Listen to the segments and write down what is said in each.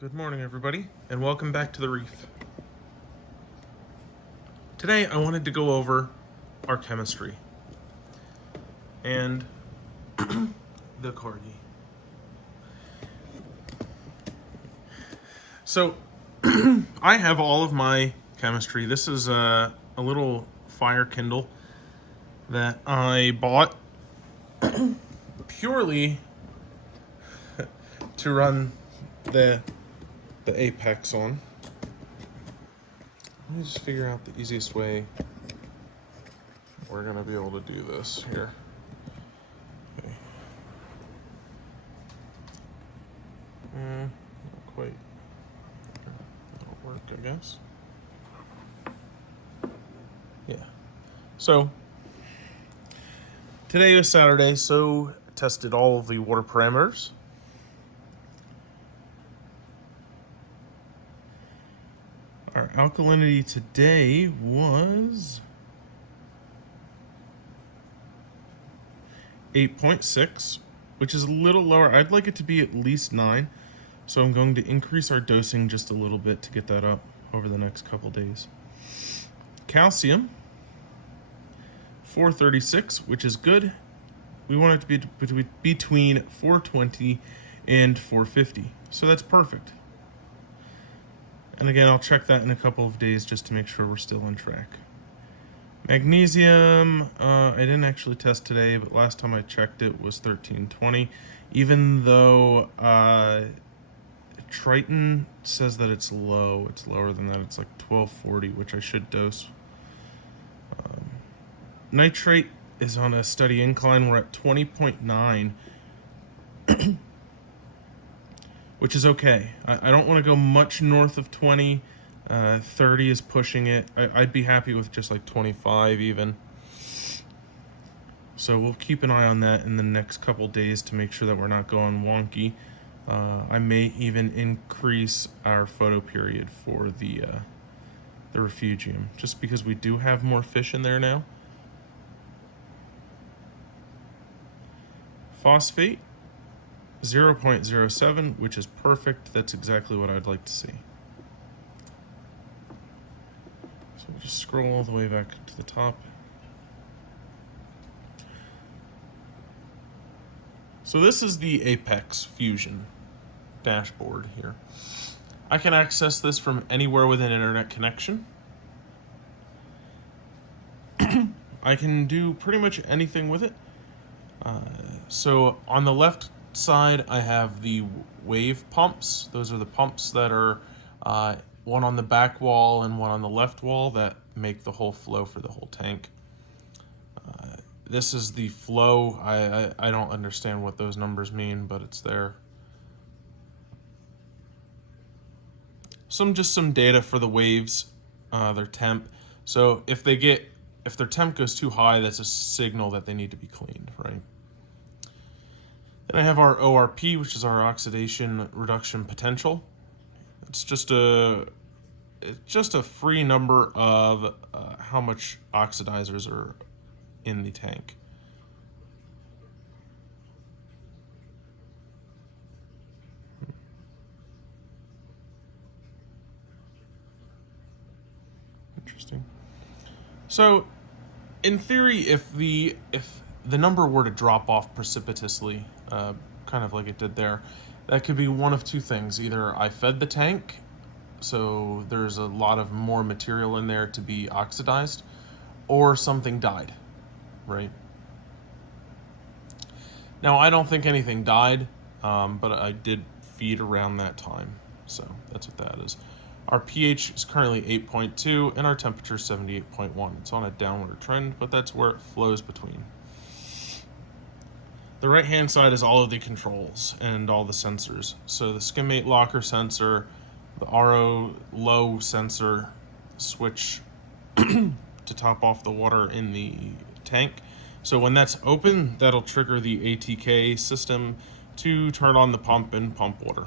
Good morning, everybody, and welcome back to the Reef. Today, I wanted to go over our chemistry and the corgi. So, I have all of my chemistry. This is a little fire kindle that I bought purely to run the apex on. Let me just figure out the easiest way we're gonna be able to do this here. Okay. Not quite. That'll work, I guess. Yeah. So today is Saturday, so I tested all of the water parameters. Our alkalinity today was 8.6, which is a little lower. I'd like it to be at least 9, so I'm going to increase our dosing just a little bit to get that up over the next couple days. Calcium, 436, which is good. We want it to be between 420 and 450, so that's perfect. And again, I'll check that in a couple of days just to make sure we're still on track. Magnesium, I didn't actually test today, but last time I checked it was 1320. Even though Triton says that it's low, it's lower than that. It's like 1240, which I should dose. Nitrate is on a steady incline. We're at 20.9. Which is okay. I don't want to go much north of 20. 30 is pushing it. I'd be happy with just like 25 even. So we'll keep an eye on that in the next couple days to make sure that we're not going wonky. I may even increase our photo period for the refugium, just because we do have more fish in there now. Phosphate, 0.07, which is perfect. That's exactly what I'd like to see. So just scroll all the way back to the top. So this is the Apex Fusion dashboard here. I can access this from anywhere with an internet connection. I can do pretty much anything with it. So on the left side, I have the wave pumps. Those are the pumps that are one on the back wall and one on the left wall that make the whole flow for the whole tank. This is the flow. I don't understand what those numbers mean, but it's there. Just some data for the waves, their temp. So if their temp goes too high, that's a signal that they need to be cleaned, right? Then I have our ORP, which is our oxidation reduction potential. It's just a free number of how much oxidizers are in the tank. Interesting. So, in theory, if the number were to drop off precipitously, kind of like it did there, that could be one of two things. Either I fed the tank, so there's a lot of more material in there to be oxidized, or something died, right? Now, I don't think anything died, but I did feed around that time, so that's what that is. Our pH is currently 8.2, and our temperature is 78.1. It's on a downward trend, but that's where it flows between. The right-hand side is all of the controls and all the sensors. So the skimmate locker sensor, the RO low sensor switch to top off the water in the tank. So when that's open, that'll trigger the ATK system to turn on the pump and pump water.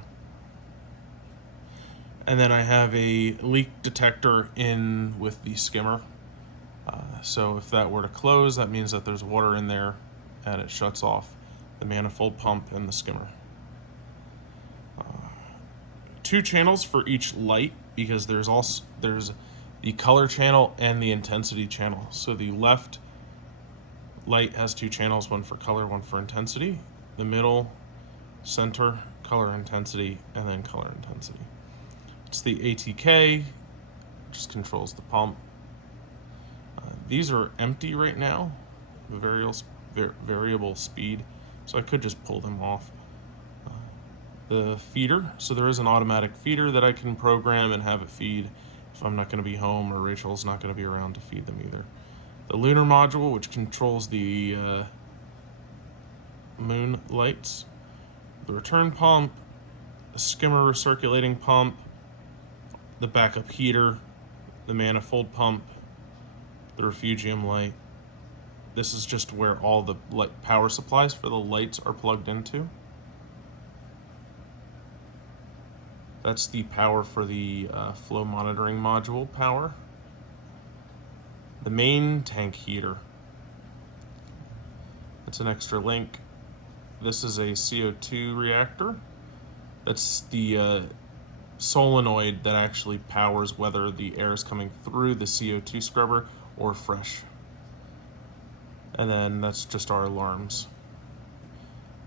And then I have a leak detector in with the skimmer. So if that were to close, that means that there's water in there and it shuts off the manifold pump and the skimmer. 2 channels for each light because there's the color channel and the intensity channel. So the left light has 2 channels, one for color, one for intensity. The middle, center, color intensity, and then color intensity. It's the ATK, just controls the pump. These are empty right now, the variable speed, so I could just pull them off. The feeder, so there is an automatic feeder that I can program and have it feed if I'm not going to be home or Rachel's not going to be around to feed them either. The lunar module, which controls the moon lights. The return pump, the skimmer recirculating pump, the backup heater, the manifold pump, the refugium light. This is just where all the power supplies for the lights are plugged into. That's the power for the flow monitoring module power. The main tank heater. That's an extra link. This is a CO2 reactor. That's the solenoid that actually powers whether the air is coming through the CO2 scrubber or fresh. And then that's just our alarms.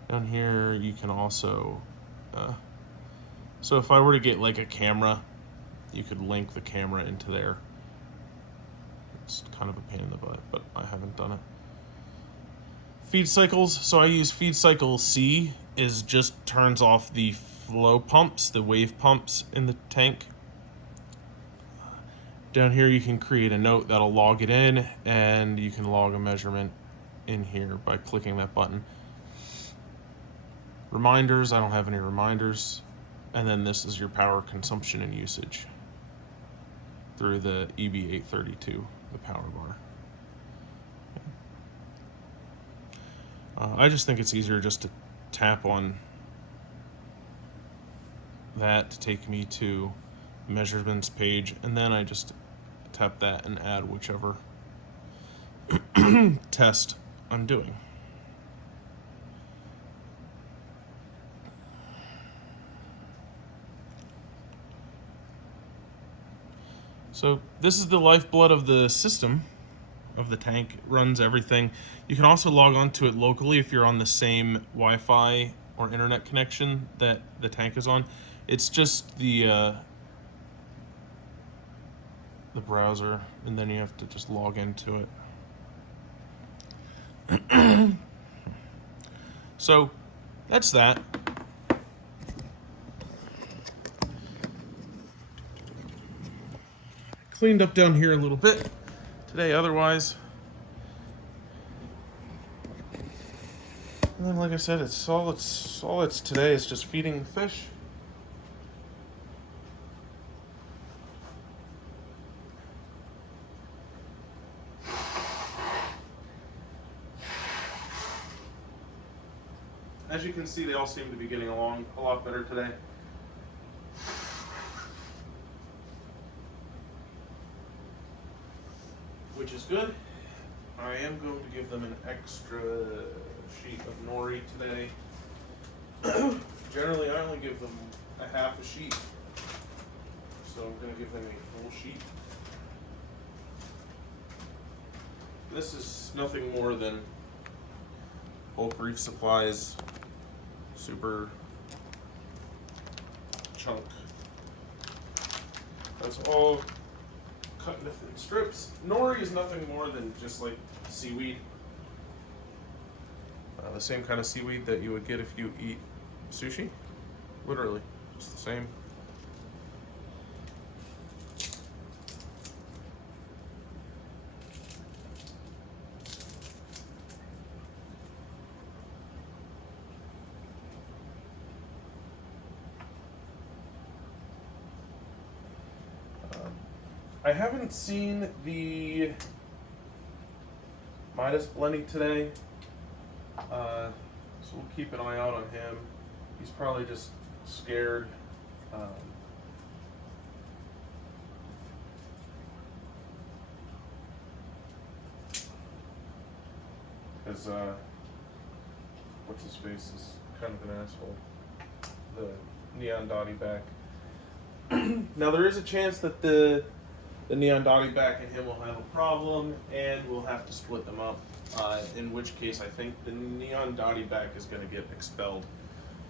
Down here you can also, so if I were to get like a camera, you could link the camera into there. It's kind of a pain in the butt, but I haven't done it. Feed cycles, so I use feed cycle C, is just turns off the flow pumps, the wave pumps in the tank. Down here you can create a note that'll log it in, and you can log a measurement in here by clicking that button. Reminders, I don't have any reminders. And then this is your power consumption and usage through the EB832, the power bar. I just think it's easier just to tap on that to take me to the measurements page, and then I just tap that and add whichever test I'm doing. So this is the lifeblood of the system, of the tank. It runs everything. You can also log on to it locally if you're on the same Wi-Fi or internet connection that the tank is on. It's just the browser, and then you have to just log into it. So that's that. Cleaned up down here a little bit today otherwise. And then like I said, it's today is just feeding fish. As you can see, they all seem to be getting along a lot better today. Which is good. I am going to give them an extra sheet of nori today. Generally, I only give them a half a sheet, so I'm going to give them a full sheet. This is nothing more than bulk reef supplies, super chunk. That's all cut into thin strips. Nori is nothing more than just like seaweed. The same kind of seaweed that you would get if you eat sushi. Literally, it's the same. I haven't seen the Midas Blenny today, so we'll keep an eye out on him. He's probably just scared. Because what's his face is kind of an asshole. The neon dotty back. Now there is a chance that the neon dotty back and him will have a problem, and we'll have to split them up. In which case, I think the neon dotty back is going to get expelled,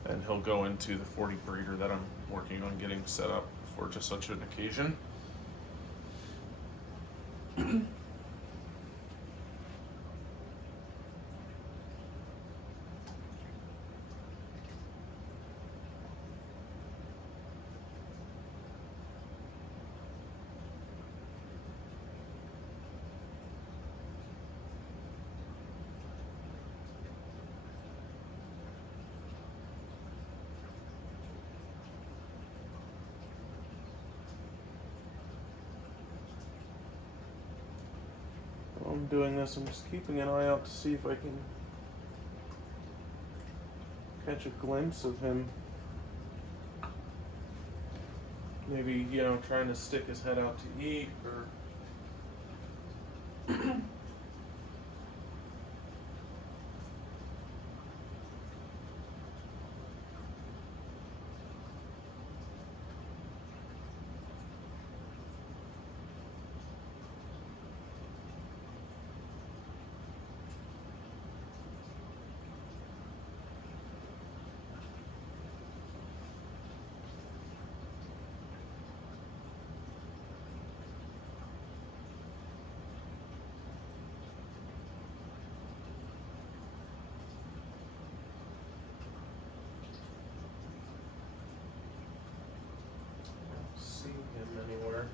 and he'll go into the 40 breeder that I'm working on getting set up for just such an occasion. While I'm doing this, I'm just keeping an eye out to see if I can catch a glimpse of him. Maybe, trying to stick his head out to eat, or see him anywhere.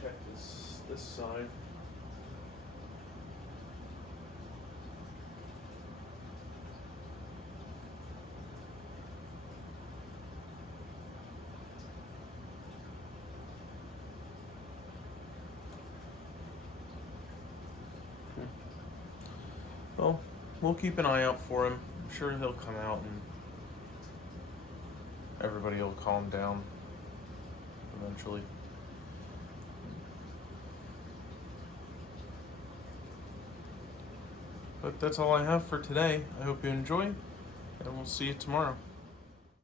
Check this side. Well, we'll keep an eye out for him. I'm sure he'll come out and everybody will calm down eventually. But that's all I have for today. I hope you enjoy, and we'll see you tomorrow.